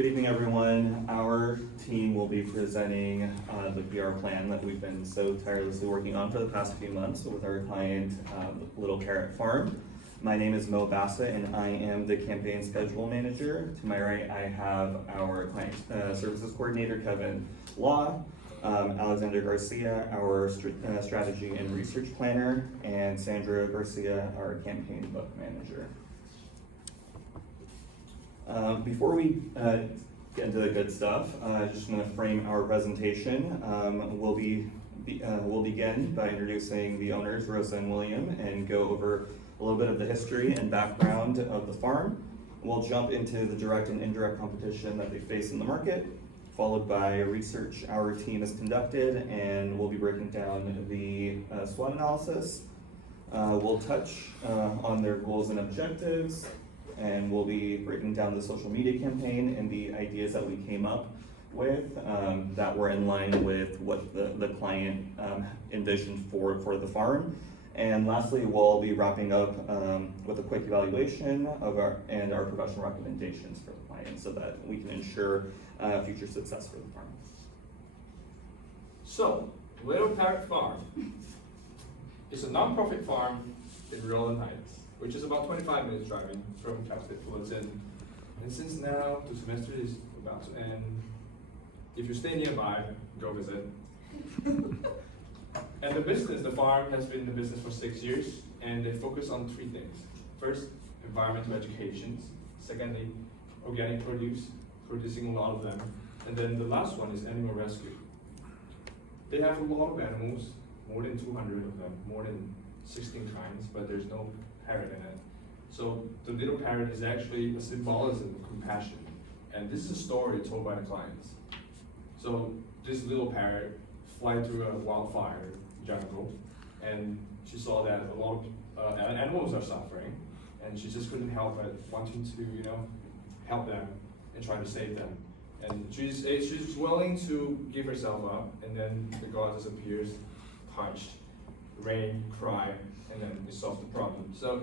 Good evening, everyone. Our team will be presenting the PR plan that we've been so tirelessly working on for the past few months with our client, Little Parrot Farm. My name is Mo Bassett, and I am the campaign schedule manager. To my right, I have our client services coordinator, Kevin Law, Alexander Garcia, our strategy and research planner, and Sandra Garcia, our campaign book manager. Before we get into the good stuff, I just want to frame our presentation. We'll begin by introducing the owners, Rosa and William, and go over a little bit of the history and background of the farm. We'll jump into the direct and indirect competition that they face in the market, followed by research our team has conducted, and we'll be breaking down the SWOT analysis. We'll touch on their goals and objectives, and we'll be breaking down the social media campaign and the ideas that we came up with that were in line with what the client envisioned for the farm. And lastly, we'll be wrapping up with a quick evaluation of our professional recommendations for the client so that we can ensure future success for the farm. So, Little Parrot Farm is a non-profit farm in Roland Heights, which is about 25 minutes driving from Capitol Fullerton. And since now the semester is about to end, if you stay nearby, go visit. And the farm has been in the business for 6 years, and they focus on 3 things. First, environmental education. Secondly, organic produce, producing a lot of them. And then the last one is animal rescue. They have a lot of animals, more than 200 of them, more than 16 kinds, but there's no parrot in it. So the little parrot is actually a symbolism of compassion. And this is a story told by the clients. So this little parrot fly through a wildfire jungle, and she saw that a lot of animals are suffering, and she just couldn't help but wanting to, help them and try to save them. And she's willing to give herself up, and then the goddess appears, touched, rain, cry, and then it solves the problem. So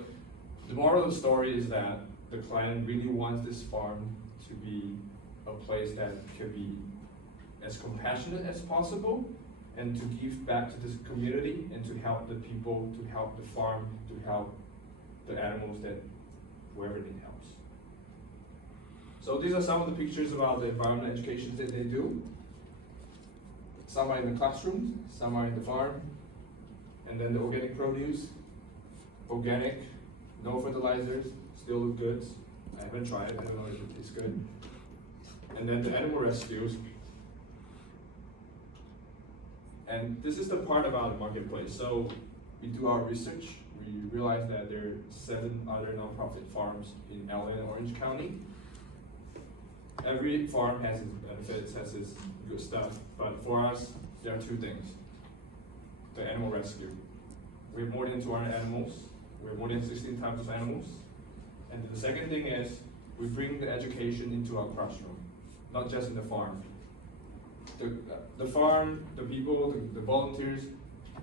the moral of the story is that the client really wants this farm to be a place that could be as compassionate as possible, and to give back to this community, and to help the people, to help the farm, to help the animals that whoever need helps. So these are some of the pictures about the environmental education that they do. Some are in the classrooms, some are in the farm, and then the organic produce, organic, no fertilizers, still look good. I haven't tried it, I don't know if it tastes good. And then the animal rescues. And this is the part about the marketplace. So we do our research. We realize that there are 7 other nonprofit farms in LA and Orange County. Every farm has its benefits, has its good stuff. But for us, there are 2 things. The animal rescue. We have more than 200 animals. We have more than 16 types of animals. And the second thing is, we bring the education into our classroom, not just in the farm. The farm, the people, the volunteers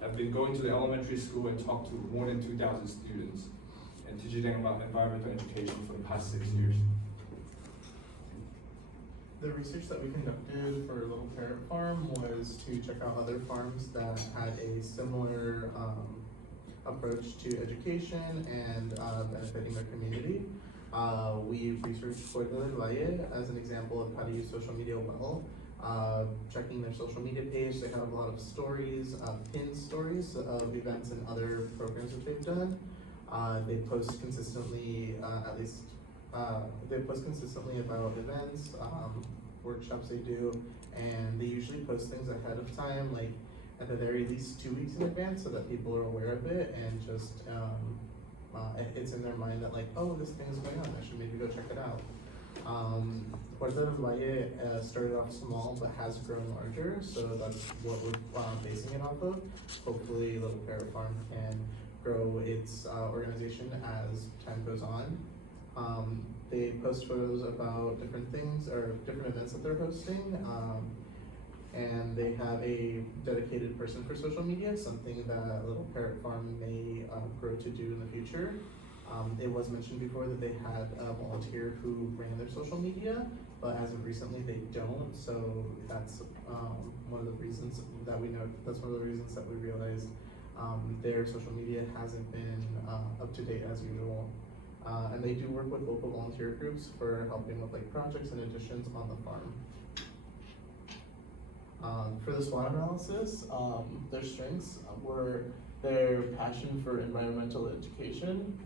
have been going to the elementary school and talked to more than 2,000 students and teaching them about environmental education for the past 6 years. The research that we conducted for Little Parrot Farm was to check out other farms that had a similar approach to education and benefiting their community. We researched Fort del Valle as an example of how to use social media well. Checking their social media page, they have a lot of stories, pinned stories of events and other programs that they've done. They post consistently, they post consistently about events, workshops they do, and they usually post things ahead of time, like at the very least 2 weeks in advance, so that people are aware of it, and just it's in their mind that, like, oh, this thing is going on, I should maybe go check it out. Puerto del Valle started off small but has grown larger, so that's what we're basing it off of. Hopefully Little Parrot Farm can grow its organization as time goes on. They post photos about different things or different events that they're hosting, and they have a dedicated person for social media, something that Little Parrot Farm may grow to do in the future. It was mentioned before that they had a volunteer who ran their social media, but as of recently they don't, so that's one of the reasons that we know, that's one of the reasons that we realized their social media hasn't been up to date as usual. And they do work with local volunteer groups for helping with like projects and additions on the farm. For the SWOT analysis, their strengths were their passion for environmental education,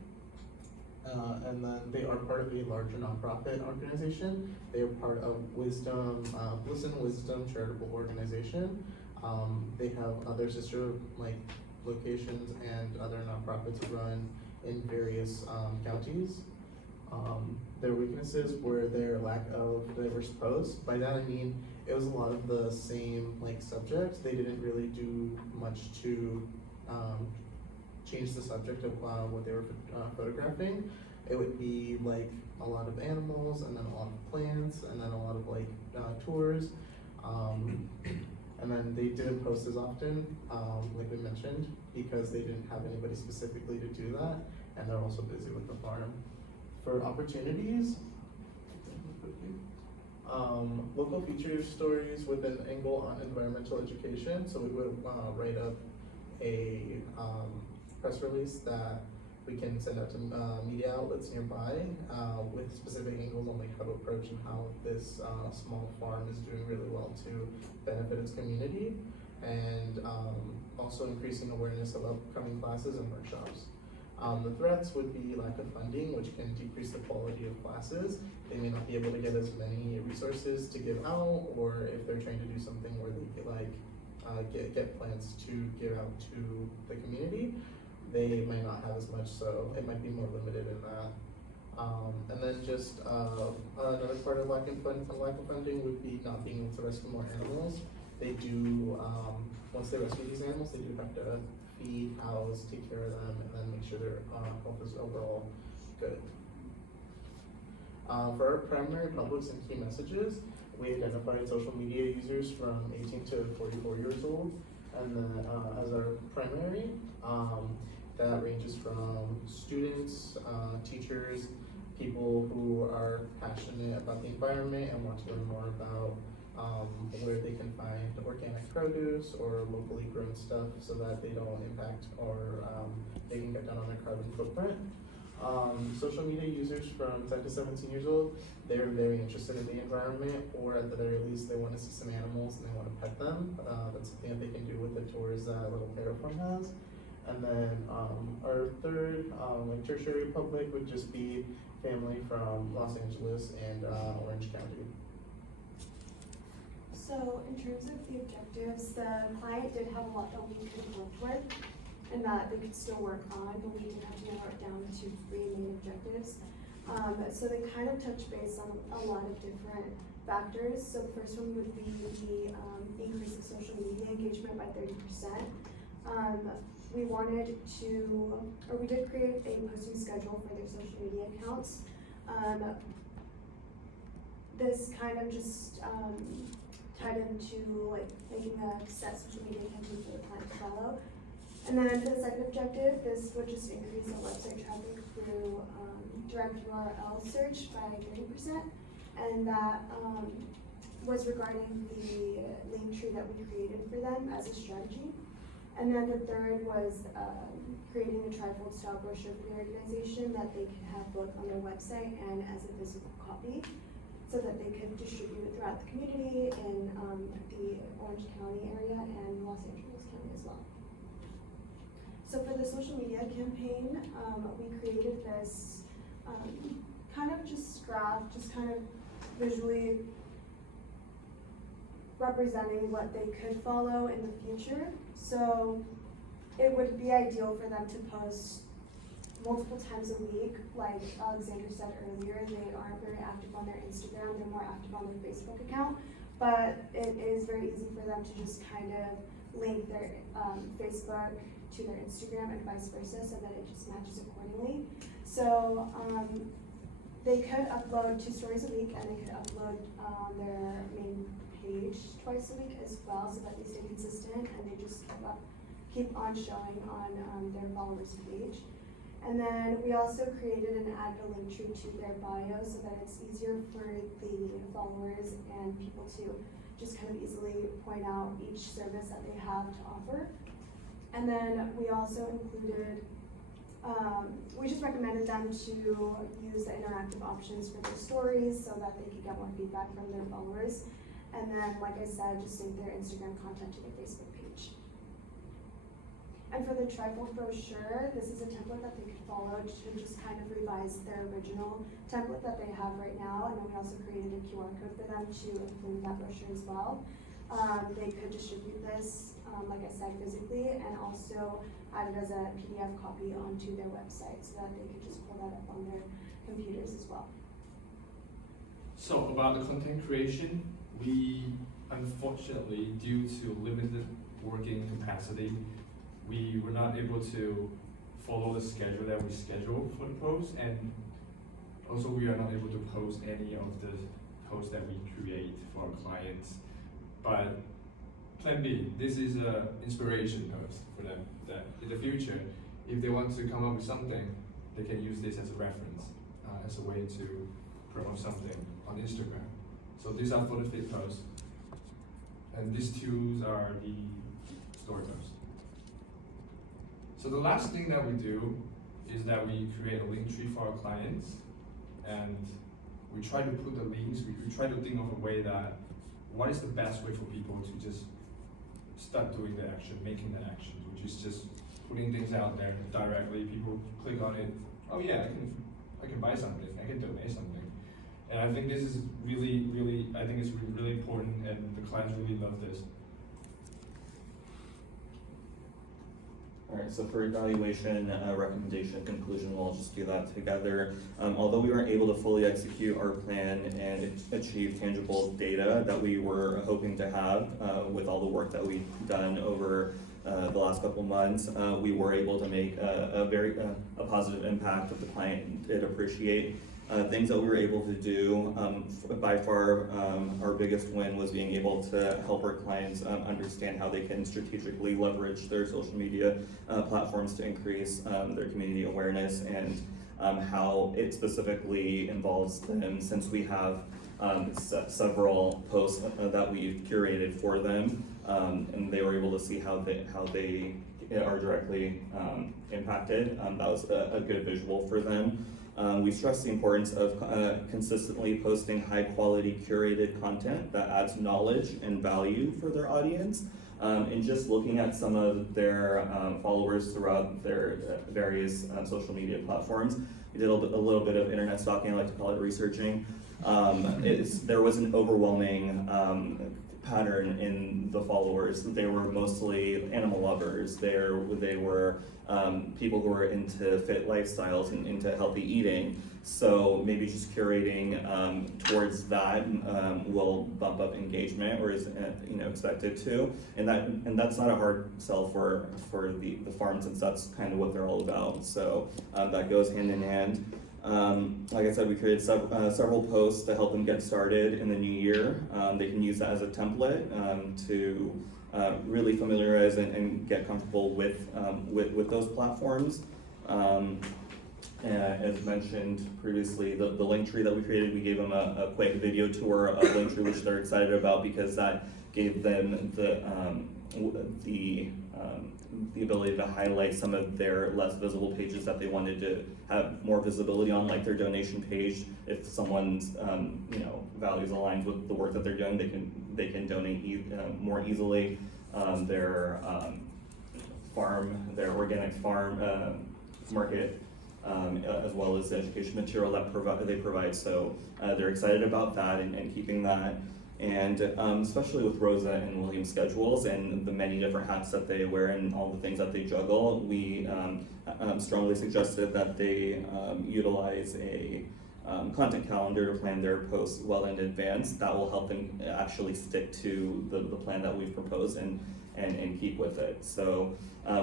and then they are part of a larger nonprofit organization. They are part of Wisdom charitable organization. They have other sister locations and other nonprofits run in various counties. Their weaknesses were their lack of diverse posts. By that I mean it was a lot of the same subjects. They didn't really do much to change the subject of what they were photographing. It would be a lot of animals, and then a lot of plants, and then a lot of tours. And then they didn't post as often, like we mentioned, because they didn't have anybody specifically to do that, and they're also busy with the farm. For opportunities, local feature stories with an angle on environmental education. So we would write up a press release that we can send out to media outlets nearby with specific angles on how to approach and how this small farm is doing really well to benefit its community, and also increasing awareness of upcoming classes and workshops. The threats would be lack of funding, which can decrease the quality of classes. They may not be able to get as many resources to give out, or if they're trying to do something where they get plans to give out to the community, they might not have as much, so it might be more limited in that. And then just another part of lack of funding would be not being able to rescue more animals. They do, once they rescue these animals, they do have to feed, house, take care of them, and then make sure their health is overall good. For our primary publics and key messages, we identified social media users from 18 to 44 years old, and then as our primary, that ranges from students, teachers, people who are passionate about the environment and want to learn more about where they can find organic produce or locally grown stuff so that they don't impact or they can cut down on their carbon footprint. Social media users from 10 to 17 years old, they're very interested in the environment, or at the very least they want to see some animals and they want to pet them. That's something that they can do with the tours that Little Parrot Farm has. And then our third tertiary public would just be family from Los Angeles and Orange County. So in terms of the objectives, the client did have a lot that we could work with and that they could still work on, but we did have to narrow it down to 3 main objectives. So they kind of touch base on a lot of different factors. So the first one would be the increase of social media engagement by 30%. We wanted to, or we did create a posting schedule for their social media accounts. This kind of just tied into making a set social media campaign for the client to follow. And then for the second objective, this would just increase our website traffic through direct URL search by 30%. And that was regarding the link tree that we created for them as a strategy. And then the third was creating a trifold style brochure for the organization that they could have both on their website and as a physical copy, so that they could distribute it throughout the community in the Orange County area and Los Angeles County as well. So for the social media campaign, we created this kind of just graph, just kind of visually representing what they could follow in the future. So it would be ideal for them to post multiple times a week. Like Alexander said earlier, they aren't very active on their Instagram, they're more active on their Facebook account, but it is very easy for them to just kind of link their Facebook to their Instagram and vice versa, so that it just matches accordingly. So they could upload 2 stories a week, and they could upload their main page twice a week as well, so that they stay consistent and they just keep on showing on their followers page. And then we also created and added a link tree to their bio so that it's easier for the followers and people to just kind of easily point out each service that they have to offer. And then we also included, we just recommended them to use the interactive options for their stories so that they could get more feedback from their followers. And then, like I said, just sync their Instagram content to their Facebook page. And for the trifold brochure, this is a template that they could follow to just kind of revise their original template that they have right now. And then we also created a QR code for them to include that brochure as well. They could distribute this, like I said, physically, and also add it as a PDF copy onto their website so that they could just pull that up on their computers as well. So about the content creation, we unfortunately, due to limited working capacity, we were not able to follow the schedule that we scheduled for the post, and also we are not able to post any of the posts that we create for our clients. But plan B, this is an inspiration post for them, that in the future, if they want to come up with something, they can use this as a reference, as a way to promote something on Instagram. So these are for the feed posts, and these two are the story posts. So the last thing that we do is that we create a link tree for our clients, and we try to put the links, we try to think of a way that, what is the best way for people to just start doing the action, making the action, which is just putting things out there directly. People click on it, oh yeah, I can buy something, I can donate something. And I think this is really, I think it's really important, and the clients really love this. Alright, so for evaluation, recommendation, conclusion, we'll just do that together. Although we weren't able to fully execute our plan and achieve tangible data that we were hoping to have with all the work that we've done over the last couple months, we were able to make a very positive impact that the client did appreciate. Things that we were able to do, by far our biggest win was being able to help our clients understand how they can strategically leverage their social media platforms to increase their community awareness, and how it specifically involves them, since we have several posts that we've curated for them, and they were able to see how they are directly impacted. That was a good visual for them. We stress the importance of consistently posting high quality curated content that adds knowledge and value for their audience. And just looking at some of their followers throughout their various social media platforms, we did a little bit of internet stalking, I like to call it researching. There was an overwhelming pattern in the followers. They were mostly animal lovers. They were people who were into fit lifestyles and into healthy eating. So maybe just curating towards that will bump up engagement, or is expected to. And that's not a hard sell for the farm, since that's kind of what they're all about. So that goes hand in hand. Like I said, we created several posts to help them get started in the new year. They can use that as a template to really familiarize and get comfortable with those platforms. As mentioned previously, the link tree that we created, we gave them a quick video tour of Linktree, which they're excited about, because that gave them the ability to highlight some of their less visible pages that they wanted to have more visibility on, like their donation page. If someone's values aligns with the work that they're doing, they can donate more easily. Their organic farm market, as well as the education material that they provide. So they're excited about that and keeping that. And especially with Rosa and William's schedules and the many different hats that they wear and all the things that they juggle, we strongly suggested that they utilize a content calendar to plan their posts well in advance. That will help them actually stick to the plan that we've proposed and keep with it. So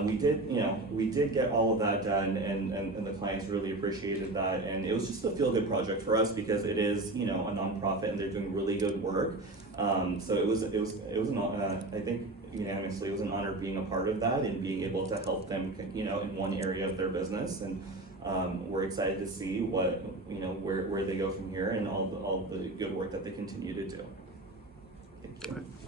we did get all of that done, and the clients really appreciated that. And it was just a feel-good project for us, because it is a nonprofit and they're doing really good work. So it was I think unanimously it was an honor being a part of that and being able to help them in one area of their business. And We're excited to see what, where they go from here and all the good work that they continue to do. Thank you.